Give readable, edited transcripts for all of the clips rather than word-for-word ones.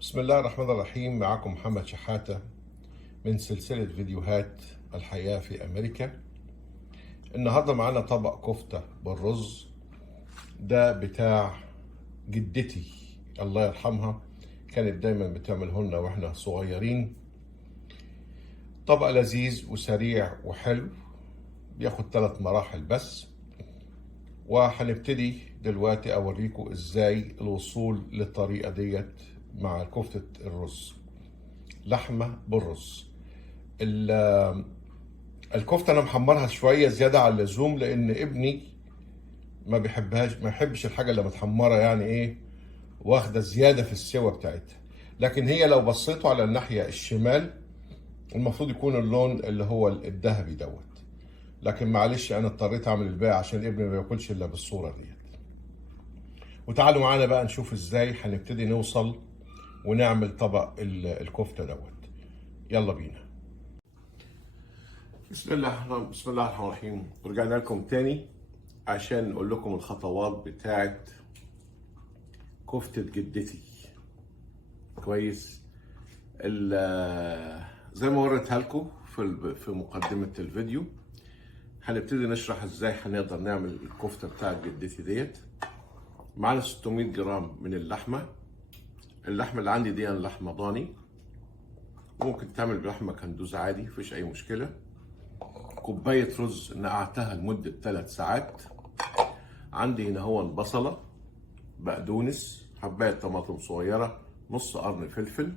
بسم الله الرحمن الرحيم. معكم محمد شحاتة من سلسلة فيديوهات الحياة في أمريكا. النهاردة معانا طبق كفتة بالرز، ده بتاع جدتي الله يرحمها، كانت دايما بتعمله لنا واحنا صغيرين. طبق لذيذ وسريع وحلو، بياخد 3 مراحل بس. وهنبتدي دلوقتي اوريكم ازاي الوصول للطريقة ديت مع كفتة الرز، لحمة بالرز. الكفته انا محمرها شويه زياده على اللزوم، لان ابني ما بيحبهاش، ما يحبش الحاجه اللي متحمره، يعني ايه، واخده زياده في السوا بتاعتها. لكن هي لو بصيتوا على الناحيه الشمال المفروض يكون اللون اللي هو الذهبي دوت، لكن معلش انا اضطريت اعمل الباقي عشان ابني ما بياكلش الا بالصوره ديت. وتعالوا معانا بقى نشوف ازاي هنبتدي نوصل ونعمل طبق الكفته دوت. يلا بينا. بسم الله الرحمن الرحيم. ورجعنا لكم تاني عشان نقول لكم الخطوات بتاعت كفتة جدتي. كويس. زي ما وريتها لكم في مقدمة الفيديو، هنبتدي نشرح ازاي هنقدر نعمل الكفتة بتاعت جدتي ديت. معانا 600 جرام من اللحمة اللي عندي دي لحمة ضاني، ممكن تعمل بلحمة كندوز عادي، مفيش أي مشكلة. كوباية رز نقعتها لمدة 3 ساعات. عندي هنا هو بصلة، بقدونس، حباية طماطم صغيرة، نص قرن فلفل.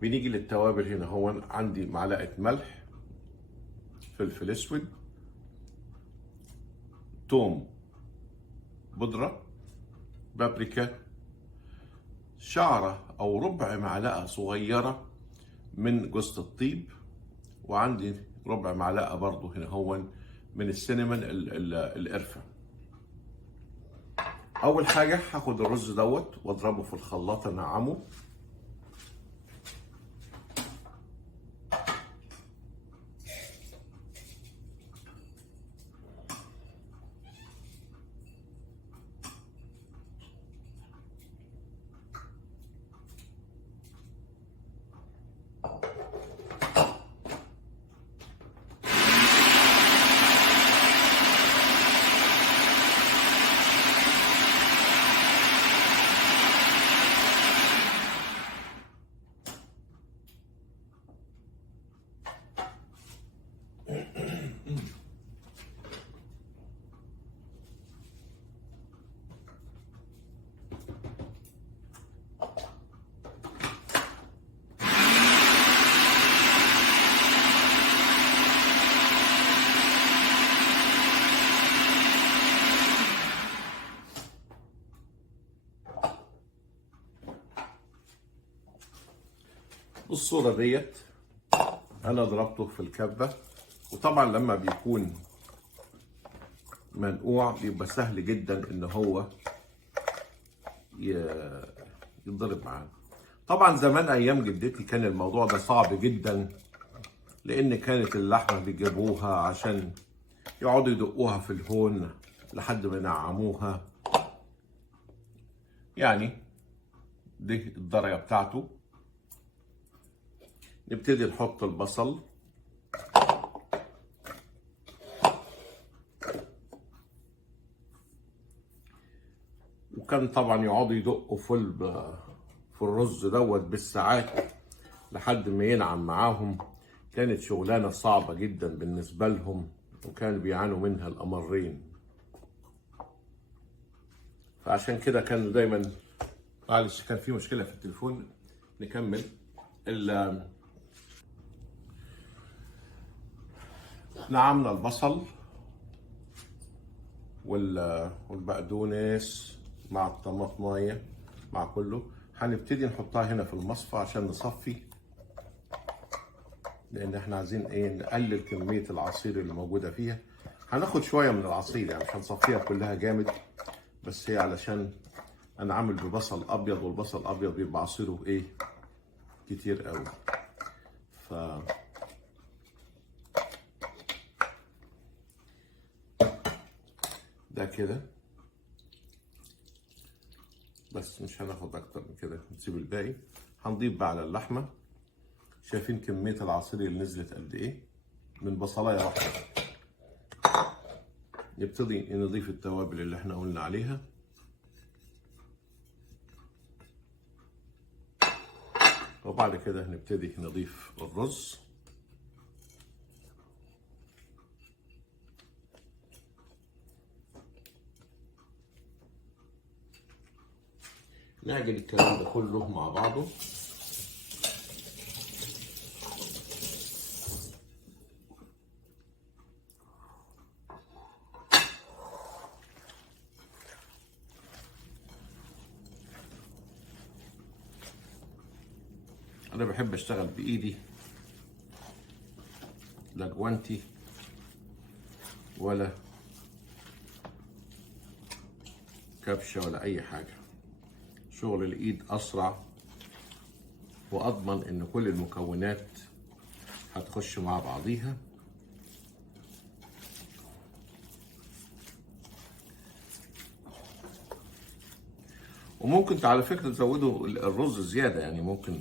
بنيجي للتوابل، هنا هو عندي معلقة ملح، فلفل اسود، توم بودرة، بابريكا، شعرة او ربع معلقة صغيرة من جوز الطيب، وعندي ربع معلقة برضو هنا هو من السينمون القرفة. اول حاجة هاخد الرز دوت واضربه في الخلاط انعمه. بالصورة ديت انا ضربته في الكبة، وطبعا لما بيكون منقوع بيبقى سهل جدا ان هو يتضرب معانا. طبعا زمان ايام جدتي كان الموضوع ده صعب جدا، لان كانت اللحمه بيجيبوها عشان يقعدوا يدقوها في الهون لحد ما ينعموها. يعني دي الدرجه بتاعته. نبتدي نحط البصل، وكان طبعا يقعدوا يدقوا في الرز دوت بالساعات لحد ما ينعم معاهم. كانت شغلانه صعبه جدا بالنسبه لهم، وكانوا بيعانوا منها الامرين. فعشان كده كانوا دايما، معلش كان في مشكله في التليفون. نكمل. نعمنا البصل والبقدونس مع الطماطمايه مع كله. هنبتدي نحطها هنا في المصفى عشان نصفي، لان احنا عايزين ايه، نقلل كميه العصير اللي موجوده فيها. هناخد شويه من العصير، يعني مش هنصفيها كلها جامد، بس هي علشان انا عامل ببصل ابيض، والبصل الابيض بيبقى عصيره ايه، كتير قوي. ف ده كده. بس مش هناخد اكتر من كده، نسيب الباقي. هنضيف بقى على اللحمه. شايفين كميه العصير اللي نزلت قد ايه من بصلايه واحده. نبتدي نضيف التوابل اللي احنا قلنا عليها. وبعد كده هنبتدي نضيف الرز. نعجن الكلام ده كله مع بعضه. انا بحب اشتغل بايدي، لا جوانتي ولا كبشه ولا اي حاجه. شغل الايد اسرع، واضمن ان كل المكونات هتخش مع بعضيها. وممكن على فكره تزودوا الرز زياده، يعني ممكن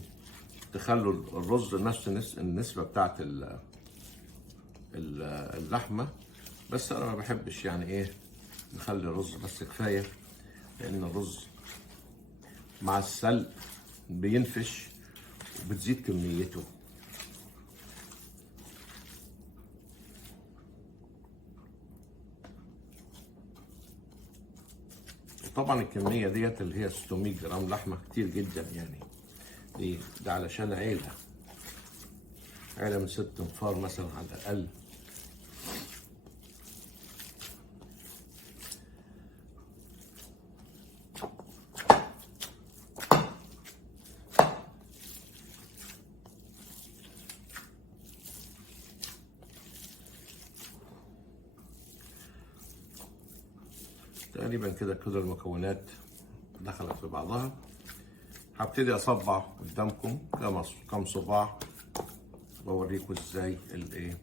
تخلوا الرز نفس النسبه بتاعت اللحمه، بس انا ما بحبش يعني ايه نخلي الرز بس كفايه، لان الرز مع السلق بينفش وبتزيد كميته. طبعا الكميه ديت اللي هي 600 جرام لحمه كتير جدا يعني. ده علشان عيله من 6 انفار مثلا على الاقل. تقريبا كده المكونات دخلت في بعضها. هبتدي اصبع قدامكم كام صباع بوريكم ازاي الايه.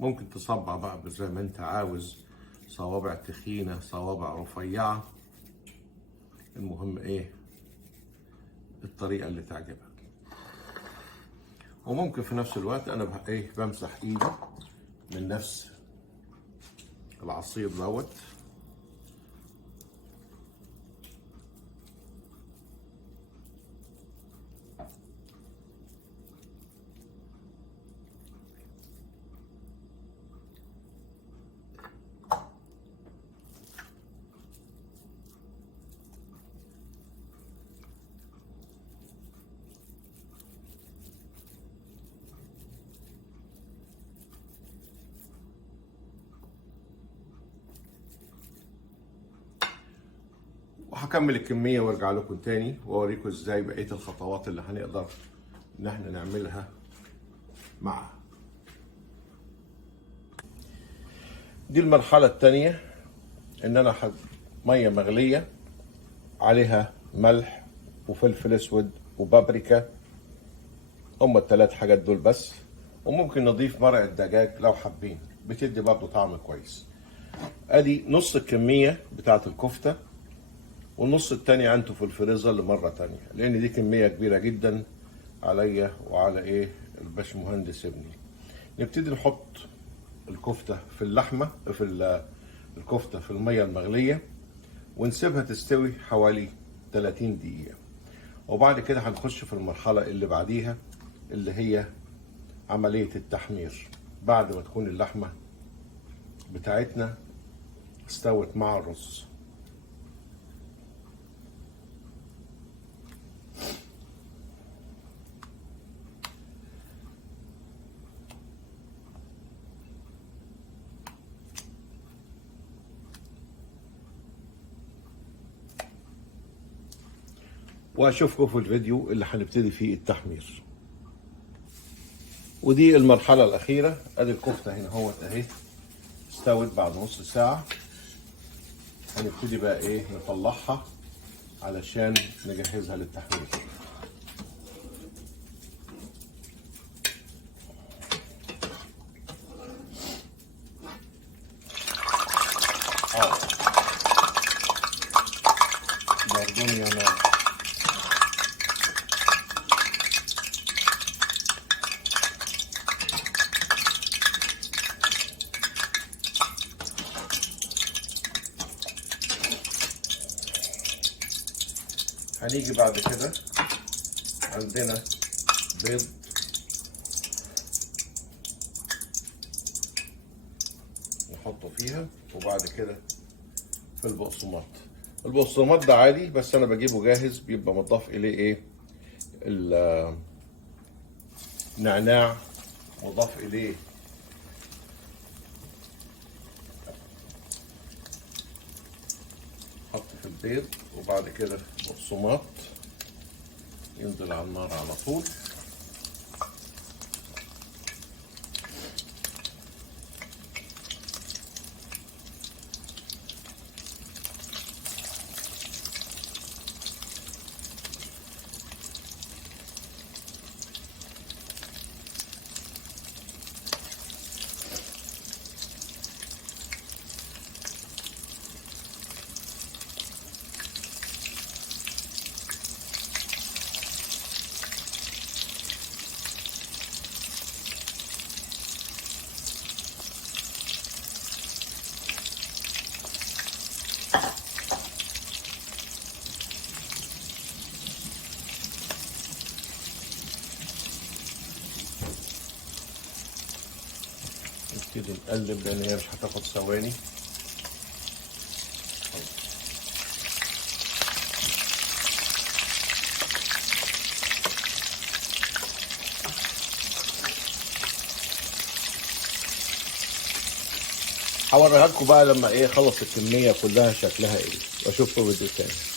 ممكن تصبع بقى زي ما انت عاوز، صوابع تخينه، صوابع رفيعه، المهم ايه الطريقه اللي تعجبك. وممكن في نفس الوقت انا بمسح ايدي من نفس العصير دوت. وهكمل الكمية وارجع لكم تاني واوريكم ازاي بقية الخطوات اللي هنقدر ان احنا نعملها معها. دي المرحلة التانية، ان انا مية مغلية عليها ملح وفلفل اسود وبابريكا، هما ال3 حاجات دول بس. وممكن نضيف مرق الدجاج لو حابين، بتدي برضه طعم كويس. ادي نص الكمية بتاعت الكفتة، والنص التاني عنده في الفريزر لمرة تانية، لان دي كمية كبيرة جدا عليا وعلى الباشمهندس ابني. نبتدي نحط الكفتة في اللحمة، في الكفتة في المية المغلية، ونسيبها تستوي حوالي 30 دقيقة. وبعد كده هنخش في المرحلة اللي بعديها، اللي هي عملية التحمير، بعد ما تكون اللحمة بتاعتنا استوت مع الرز. واشوفكم في الفيديو اللي هنبتدي فيه التحمير. ودي المرحلة الأخيرة. ادي الكفتة هنا اهي استوت بعد نص ساعة. هنبتدي بقى نطلعها علشان نجهزها للتحمير. باردونيا نار. هنيجي بعد كده عندنا بيض، نحطه فيها، وبعد كده في البقسماط. البقسماط ده عادي بس انا بجيبه جاهز، بيبقى مضاف اليه ايه، النعناع، مضاف اليه حط في البيض، وبعد كده بقسماط ينزل على النار على طول. نبتدي نقلب لان هي مش هتاخد ثواني. هوريها لكم بقى لما ايه خلص الكميه كلها شكلها ايه، واشوفكم فيديو تاني.